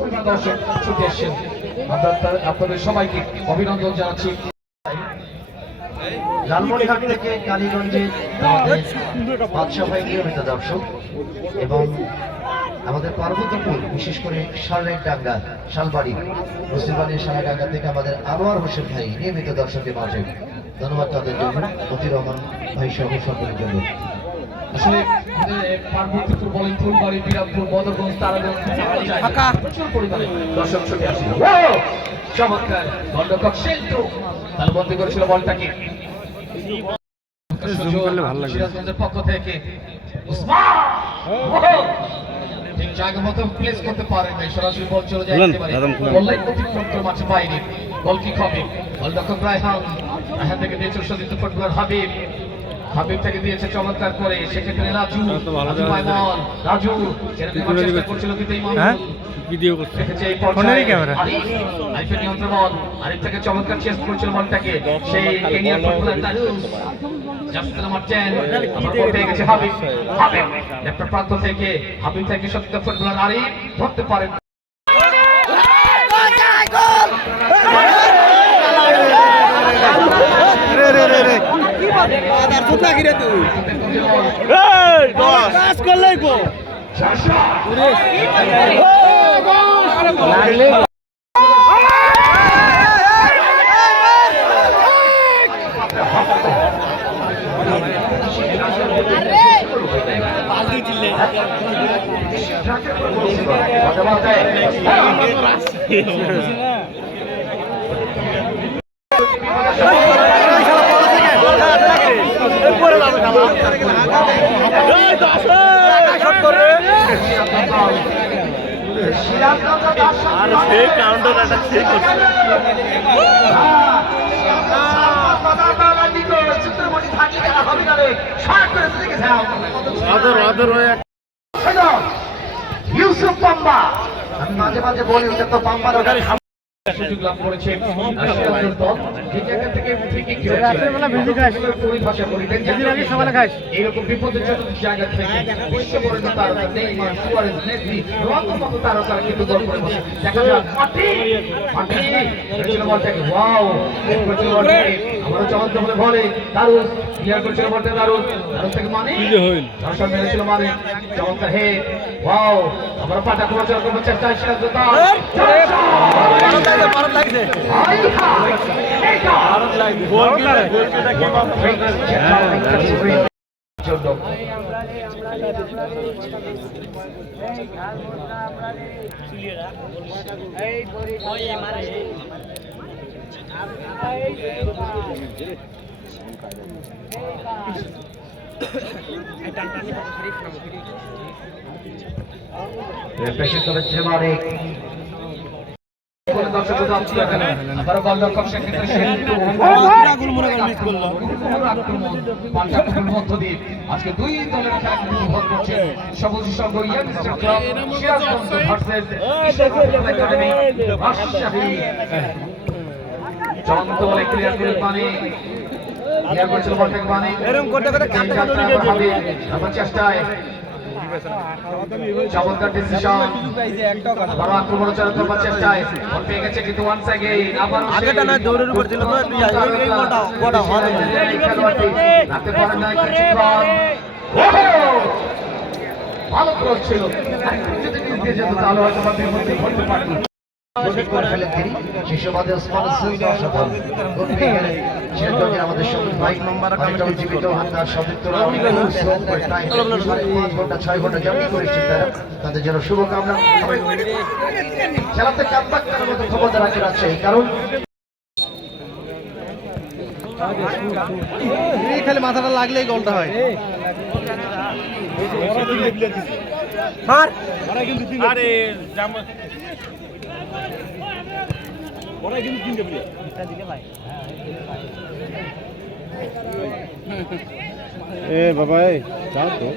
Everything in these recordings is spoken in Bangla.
পরিমাণ দর্শক ছুটে এসেছেন। আপনাদের সবাইকে অভিনন্দন জানাচ্ছি। লালমনিরহাট থেকে কালীগঞ্জে আমাদের বাদশা ভাই নিয়মিত দর্শক এবং আমাদের পার্বতীপুর বিশেষ করে শালরেডাঙ্গা শালবাড়ি মুসলিমবাড়ির শালডাঙ্গা থেকে আমাদের আনোয়ার হোসেন ভাই নিয়মিত দর্শকের মাঝে ধন্যবাদ তাদের জন্য, মতিউর রহমান ভাই সহ সকলের জন্য। আসলে পার্বতীপুর বলেন, ফুলবাড়ি, বিরামপুর, বদরগঞ্জ, তারাগঞ্জ প্রচুর পরিমাণে দর্শক ছুটে আসে। চমৎকার গোলরক্ষক সেন্টু তালবন্দি করেছিল বলটাকে। সিরাজগঞ্জের পক্ষ থেকে ঠিক জায়গা মতো প্লেস করতে পারেন নাই, সরাসরি বল চলে যায় একেবারে গোললাইন অতিক্রম করে মাঠের বাইরে। গোল কিক হবে, গোলরক্ষক রায়হান থেকে দিয়েছে সতীর্থ ফুটবলার হাবিব থেকে দিয়েছে চমৎকার করে, সেক্ষেত্রে রাজু চেষ্টা করছিল কিন্তু ভিডিও করছে নিয়ন্ত্রণ বল আরিফ থেকে চমৎকার চেষ্টা করছিল বলটাকে, সেই কেনিয়ার ফুটবলার প্রান্ত থেকে হাবিব থেকে সতীর্থ ফুটবলার আরিফ ধরতে পারেন। ইউসুফ পাম্বা, আমি মাঝে মাঝে বলি ওটা তো পাম্বার সুযোগ লাভ করেছে এইরকম বিপজ্জনক জায়গা থেকে বিশ্ববরেণ্য তারকা নেইমার, সুয়ারেজ, মেসি, রোনালদো তারকারা কিন্তু গোল করে বসে। দেখা যাক বলটাকে ওয়াও আমারও চমৎকার বলে বলে দারুণ ক্লিয়ার করছিল বলটা, দারুণ থেকে মানে দর্শক মেরেছিল মানে চমৎকার হে ওয়াও আমরা পাটা প্রচার করবো চেষ্টা আজকে দুই দলের খেলা উপভোগ করছে Sabuj Sangha youngster club Sirajganj versus Rajshahi. চমৎকার বলে ক্লিয়ার করে পানি ক্লিয়ার করেছিল বলটাকে পানি আমার চেষ্টায় চমৎকার ডিসিশন, বড় আক্রমণ চালাতে করার চেষ্টায় বল পেয়ে গেছে কিন্তু ওয়ান্স अगेन আবার আগেটা না দৌড়ের উপর ছিল তো তুই আগে গোটা হয় রাতে পারে না কিছু ভালো ক্রস ছিল, যদি নিতে যেত তাহলে হয়তো বা বিপদে পড়তে পারত। শিশুবাদে ওসমান সুইদ অসাধারণ গোল পেয়ে গেলেন সিরাজগঞ্জের আমাদের সঙ্গে ভাই ভাইটাও জীবিত তার সতীর্থরা 5 ঘন্টা 6 ঘন্টা জার্নি করেছেন তারা, তাদের জন্য শুভকামনা। খেলাতে কামব্যাক করার মতো ক্ষমতা রাখতে আছে, কারণ এই খালি মাথাটা লাগলেই গোলটা হয়। আরে ওরাই কিন্তু তিনটে প্লেয়ার দিলে ভাই এ বাবা এই যাও তো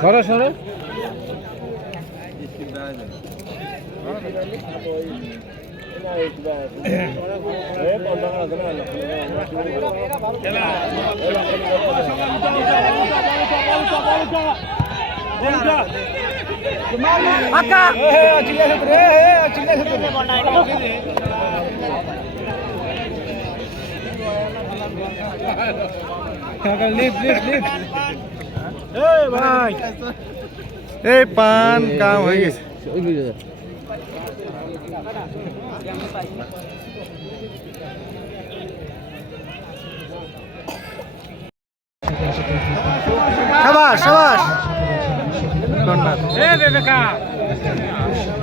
সরে সরে এই পান কাম হয়ে গেছে। সাবাস সাবাস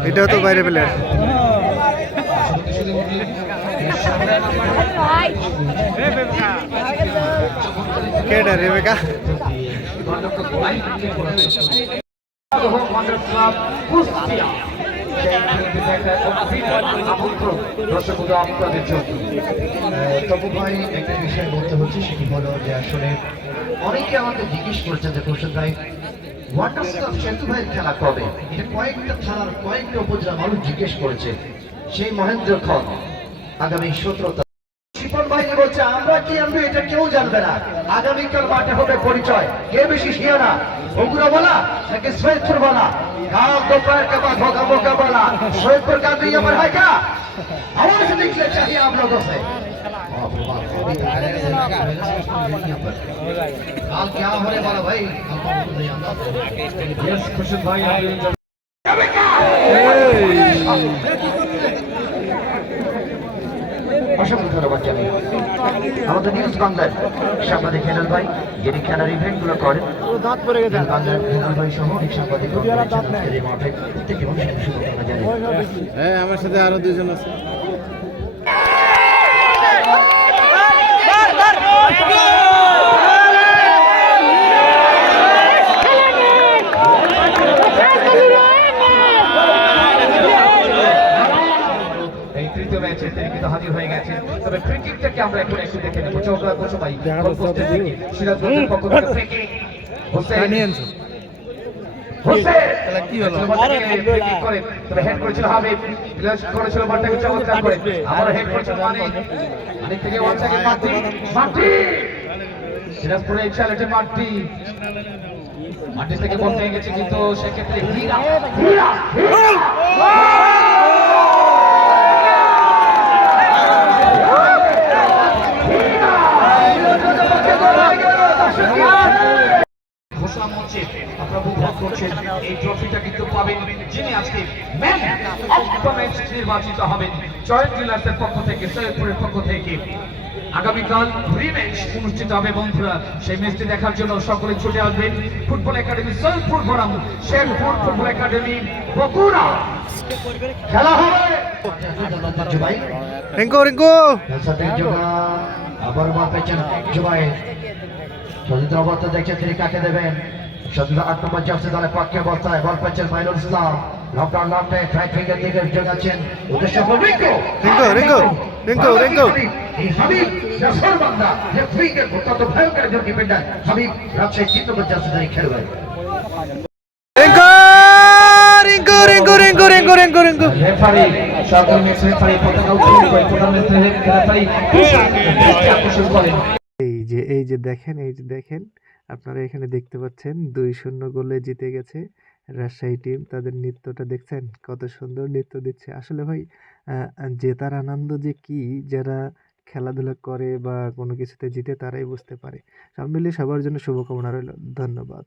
এটাও তো বাইরে প্লেয়ার। কেডা রেবেকা তবু ভাই একটা বিষয় বলতে হচ্ছে, সেটি হলো যে আসলে অনেকে আমাকে জিজ্ঞেস করছে যে কৌশল ভাই ওয়ান্ডার কাপ সেতু ভাইয়ের খেলা কবে? এটা কয়েকটা থানার কয়েকটা উপজেলা মানুষ জিজ্ঞেস করেছে। সেই মহেন্দ্র খন আগামী 17 শিপন ভাইকে বলছে আমরা কি আনবো এটা কেউ জানবে না, আগামীকাল মাঠে হবে পরিচয়, কে বেশি শিয়ানা, उग्रवाला नाकि सैयदपुर वाला गांव दोपहर के बाद होगा मुकाबला। सैयदपुर का भी अमर है क्या? आवाज निकले चाहिए आप लोगों से। हाल क्या होने वाला भाई? यस खुशद भाई অসংখ্য ধন্যবাদ জানাই আমাদের নিউজ বাংলার সাংবাদিক হেলাল ভাই, যিনি খেলার ইভেন্ট গুলো করেন। বাংলার হেলাল ভাই সহ অনেক সাংবাদিক মাঠে প্রত্যেকটি মানুষকে শুভকামনা জানাই। হ্যাঁ আমার সাথে আরো দুজন আছে। তৃতীয় ম্যাচে তিনি কিন্তু হাজির হয়ে গেছেন। তবে ফ্রি কিকটাকে আমরা এখন একটু দেখে নেব। চোখলা কোচ ভাই সিরাজগঞ্জের পক্ষ থেকে ফ্রি কিক হোসেন কি হলো ফ্রি কিক করে, তবে হেড করেছিল হাবিব, প্লাস করেছিল বলটাকে চমৎকার করে, আবার হেড করেছিল মানিক থেকে ওয়ান সেকেন্ড মাটি সিরাজপুরের চ্যালেঞ্জে মাটি থেকে বল পেয়ে গেছে, কিন্তু সেক্ষেত্রে হীরা এই ট্রফিটা কিন্তু পাবেন যিনি আজকে ম্যান অফ দ্য ম্যাচ নির্বাচিত হবেন জয়েন্ট জুয়েলার্সের পক্ষ থেকে, সৈয়দপুরের পক্ষ থেকে। আগামীকাল রিম্যাচ অনুষ্ঠিত হবে বন্ধুরা, সেই ম্যাচটি দেখার জন্য সকলে ছুটে আসবেন ফুটবল একাডেমি সৈয়দপুর বনাম শেরপুর ফুটবল একাডেমি বগুড়া। খেলা হবে জুবাই রিঙ্কু রিঙ্কু সাথে আবার বল পেয়েছেন জুবাই, স্বতন্ত্র অবস্থা দেখছেন তিনি কাকে দেবেন। স্বতন্ত্র 8 নম্বর জার্সি দলে পাক্কি অবস্থায় বল পেয়েছেন মাইনুল ইসলাম, লকডাউন লাভে ফ্রাইড ফিঙ্গার দিকে যোগাচ্ছেন উদ্দেশ্য রিঙ্কু রিঙ্কু রিঙ্কু রিঙ্কু রিঙ্কু এই হাবিব নাসর বান্দা রেফারিকে কত ভয়ঙ্কর একজন ডিফেন্ডার হাবিব রাজশাহী 3 নম্বর জার্সি দলে খেলবে। রিঙ্কু রিঙ্কু রিঙ্কু রিঙ্কু রিঙ্কু রিঙ্কু রেফারি সকল ম্যাচ রেফারি পতাকা উত্তোলন করে টুর্নামেন্ট রেফারি আকর্ষণ করেন। এই যে দেখেন আপনারা এখানে দেখতে পাচ্ছেন 2-0 গোলে জিতে গেছে রাজশাহী টিম। তাদের নৃত্যটা দেখছেন, কত সুন্দর নৃত্য দিচ্ছে। আসলে ভাই জেতার আনন্দ যে কি, যারা খেলাধুলা করে বা কোনো কিছুতে জিতে তারাই বুঝতে পারে। সব মিলিয়ে সবার জন্য শুভকামনা রইল। ধন্যবাদ।